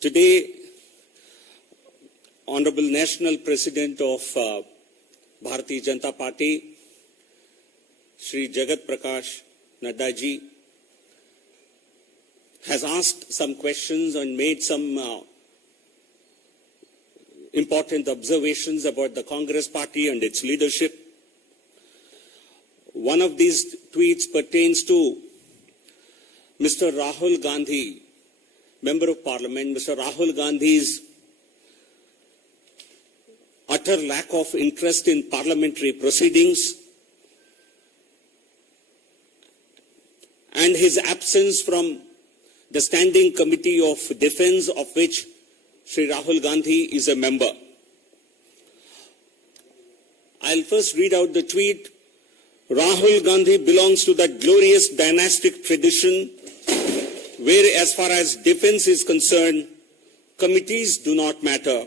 Today, Honorable National President of Bharatiya Janata Party, Shri Jagat Prakash Nadda ji, has asked some questions and made some important observations about the Congress party and its leadership. One of these tweets pertains to Mr. Rahul Gandhi, Member of Parliament. Mr. Rahul Gandhi's utter lack of interest in parliamentary proceedings and his absence from the Standing Committee of Defence, of which Shri Rahul Gandhi is a member. I'll first read out the tweet. Rahul Gandhi belongs to that glorious dynastic tradition where, as far as defence is concerned, committees do not matter,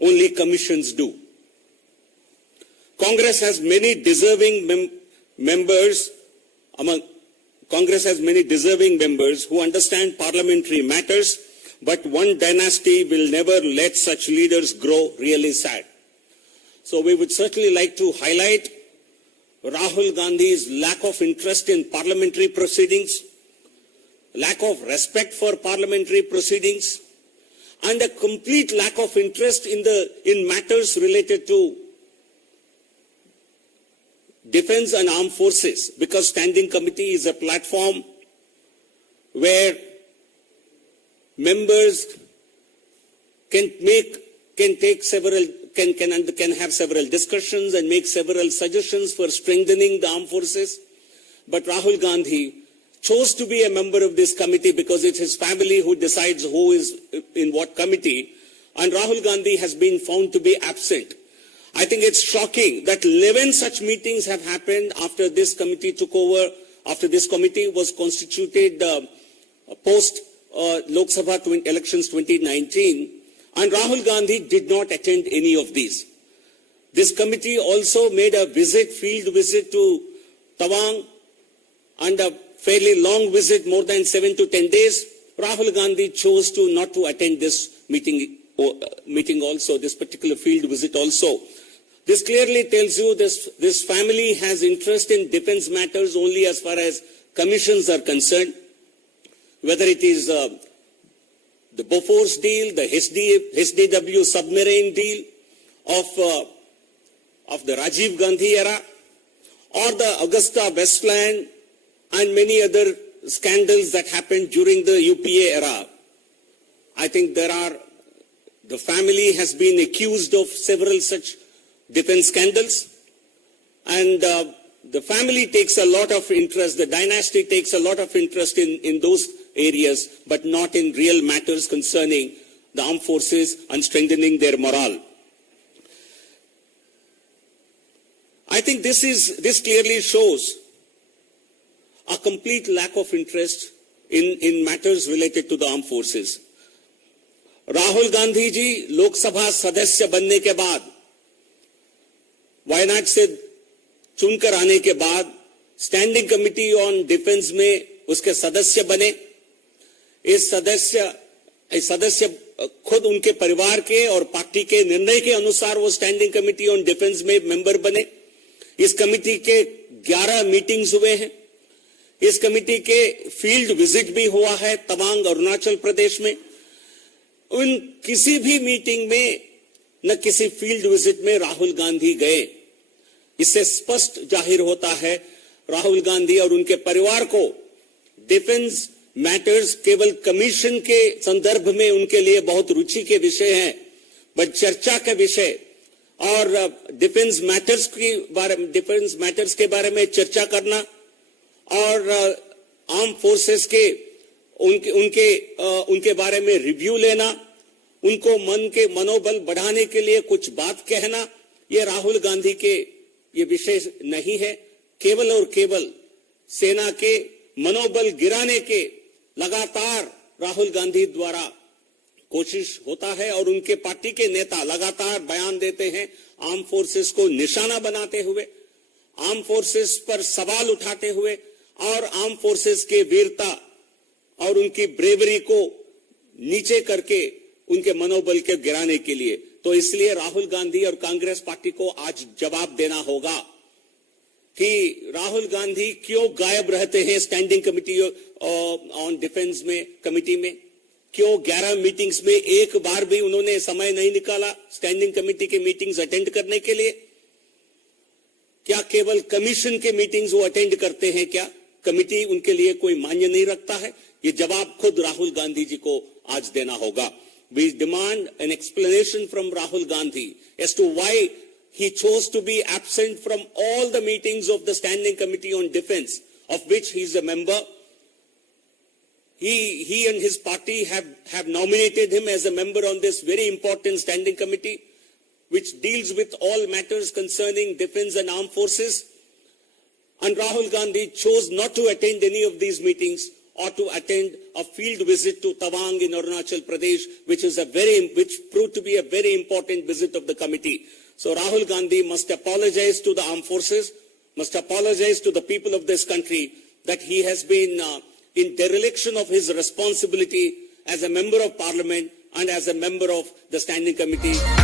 only commissions do. Congress has many deserving members who understand parliamentary matters, but one dynasty will never let such leaders grow really sad. So we would certainly like to highlight Rahul Gandhi's lack of interest in parliamentary proceedings, lack of respect for parliamentary proceedings, and a complete lack of interest in matters related to defense and armed forces, because Standing Committee is a platform where members can have several discussions and make several suggestions for strengthening the armed forces. But Rahul Gandhi chose to be a member of this committee because it's his family who decides who is in what committee, and Rahul Gandhi has been found to be absent. I think it's shocking that 11 such meetings have happened after this committee took over, after this committee was constituted post Lok Sabha elections 2019, and Rahul Gandhi did not attend any of these. This committee also made a field visit to Tawang, and a fairly long visit, more than 7 to 10 days. Rahul Gandhi chose not to attend this meeting also, this particular field visit also. This clearly tells you this family has interest in defense matters only as far as commissions are concerned, whether it is the Bofors deal, the HDW submarine deal of the Rajiv Gandhi era, or the Augusta Westland and many other scandals that happened during the UPA era. I think the family has been accused of several such defense scandals, and the family takes a lot of interest, the dynasty takes a lot of interest in those areas, but not in real matters concerning the armed forces and strengthening their morale. I think this clearly shows a complete lack of interest in matters related to the armed forces. Rahul Gandhi ji Lok Sabha सदस्य बनने के बाद, वायनाड से चुनकर आने के बाद standing committee on defence में उसके सदस्य बने। इस सदस्य खुद उनके परिवार के और पार्टी के निर्णय के अनुसार वो स्टैंडिंग कमिटी ऑन डिफेंस में मेंबर बने। इस कमिटी के 11 मीटिंग्स हुए हैं। इस कमिटी के फील्ड विजिट भी हुआ है तवांग, अरुणाचल प्रदेश में। उन किसी भी मीटिंग में न किसी फील्ड विजिट में राहुल गांधी गए। इससे स्पष्ट जाहिर होता है राहुल गांधी और उनके परिवार को डिफेंस मैटर्स केवल कमीशन के संदर्भ में उनके लिए बहुत रुचि के विषय हैं, बट चर्चा के विषय और डिफेंस मैटर्स के बारे में चर्चा करना और आर्म फोर्सेस के उनके बारे में रिव्यू लेना, उनको मनोबल बढ़ाने के लिए कुछ बात कहना, ये राहुल गांधी के ये विषय नहीं है। केवल और केवल सेना के मनोबल गिराने के लगातार राहुल गांधी द्वारा कोशिश होता है और उनके पार्टी के नेता लगातार बयान देते हैं आर्म फोर्सेस को निशाना बनाते हुए, आर्म फोर्सेस पर सवाल उठाते हुए और आर्म फोर्सेस के वीरता और उनकी ब्रेवरी को नीचे करके उनके मनोबल के गिराने के लिए। तो इसलिए राहुल गांधी और कांग्रेस पार्टी को आज जवाब देना होगा कि राहुल गांधी क्यों गायब रहते हैं स्टैंडिंग कमिटी ऑन डिफेंस में कमिटी में, क्यों 11 मीटिंग्स में एक बार भी उन्होंने समय नहीं निकाला स्टैंडिंग कमिटी के मीटिंग्स अटेंड करने के लिए। क्या केवल कमीशन के मीटिंग्स वो अटेंड करते हैं? क्या कमिटी उनके लिए कोई मान्य नहीं रखता है? ये जवाब खुद राहुल गांधी जी को आज देना होगा। We demand an explanation from Rahul Gandhi as to why he chose to be absent from all the meetings of the Standing Committee on Defense, of which he is a member. He and his party have nominated him as a member on this very important standing committee, which deals with all matters concerning defense and armed forces. And Rahul Gandhi chose not to attend any of these meetings or to attend a field visit to Tawang in Arunachal Pradesh, which proved to be a very important visit of the committee. So Rahul Gandhi must apologize to the armed forces, must apologize to the people of this country that he has been in dereliction of his responsibility as a member of parliament and as a member of the standing committee.